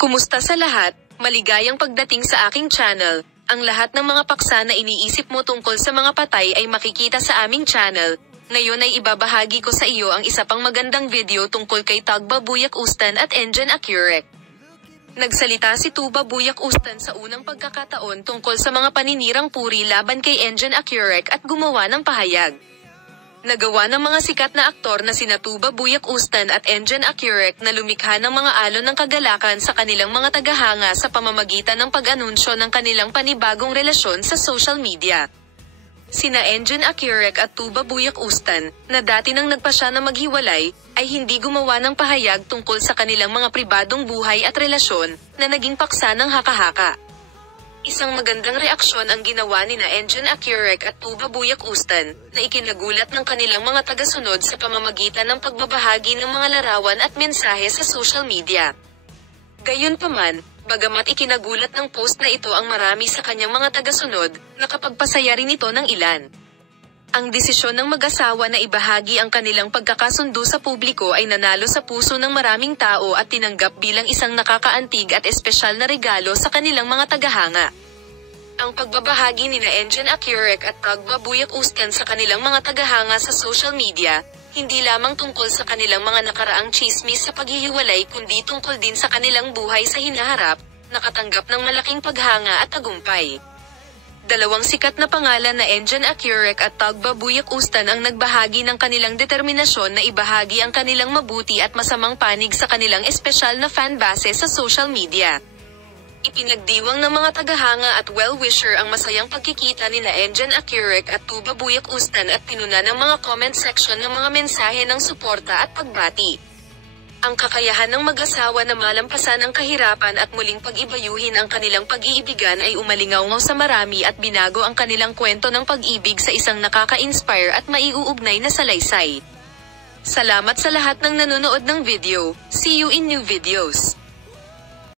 Kumusta sa lahat? Maligayang pagdating sa aking channel. Ang lahat ng mga paksa na iniisip mo tungkol sa mga patay ay makikita sa aming channel. Ngayon ay ibabahagi ko sa iyo ang isa pang magandang video tungkol kay Tugba Buyak Ustan at Engin Akyurek. Nagsalita si Tuba Buyak Ustan sa unang pagkakataon tungkol sa mga paninirang puri laban kay Engin Akyurek at gumawa ng pahayag. Nagawa ng mga sikat na aktor na sina Tuba Buyak Ustan at Engin Akyurek na lumikha ng mga alon ng kagalakan sa kanilang mga tagahanga sa pamamagitan ng pag-anunsyo ng kanilang panibagong relasyon sa social media. Sina Engin Akyurek at Tuba Buyak Ustan, na dati nang nagpasya na maghiwalay, ay hindi gumawa ng pahayag tungkol sa kanilang mga pribadong buhay at relasyon, na naging paksa ng haka-haka. Isang magandang reaksyon ang ginawa nina Engin Akyurek at Tuba Buyak Ustan, na ikinagulat ng kanilang mga tagasunod sa pamamagitan ng pagbabahagi ng mga larawan at mensahe sa social media. Gayunpaman, bagamat ikinagulat ng post na ito ang marami sa kanyang mga tagasunod, nakapagpasaya rin ito ng ilan. Ang desisyon ng mag-asawa na ibahagi ang kanilang pagkakasundo sa publiko ay nanalo sa puso ng maraming tao at tinanggap bilang isang nakakaantig at espesyal na regalo sa kanilang mga tagahanga. Ang pagbabahagi nina Engin Akyurek at Tugba Buyak Ustan sa kanilang mga tagahanga sa social media, hindi lamang tungkol sa kanilang mga nakaraang tsismis sa paghihiwalay kundi tungkol din sa kanilang buhay sa hinaharap, nakatanggap ng malaking paghanga at tagumpay. Dalawang sikat na pangalan na Engin Akyurek at Tugba Buyak Ustan ang nagbahagi ng kanilang determinasyon na ibahagi ang kanilang mabuti at masamang panig sa kanilang espesyal na fanbase sa social media. Ipinagdiwang ng mga tagahanga at well-wisher ang masayang pagkikita nina Engin Akyurek at Tuba Buyak Ustan at pinuna ng mga comment section ng mga mensahe ng suporta at pagbati. Ang kakayahan ng mag-asawa na malampasan ang kahirapan at muling pag-ibayuhin ang kanilang pag-iibigan ay umalingaw sa marami at binago ang kanilang kwento ng pag-ibig sa isang nakaka-inspire at maiuugnay na salaysay. Salamat sa lahat ng nanonood ng video. See you in new videos.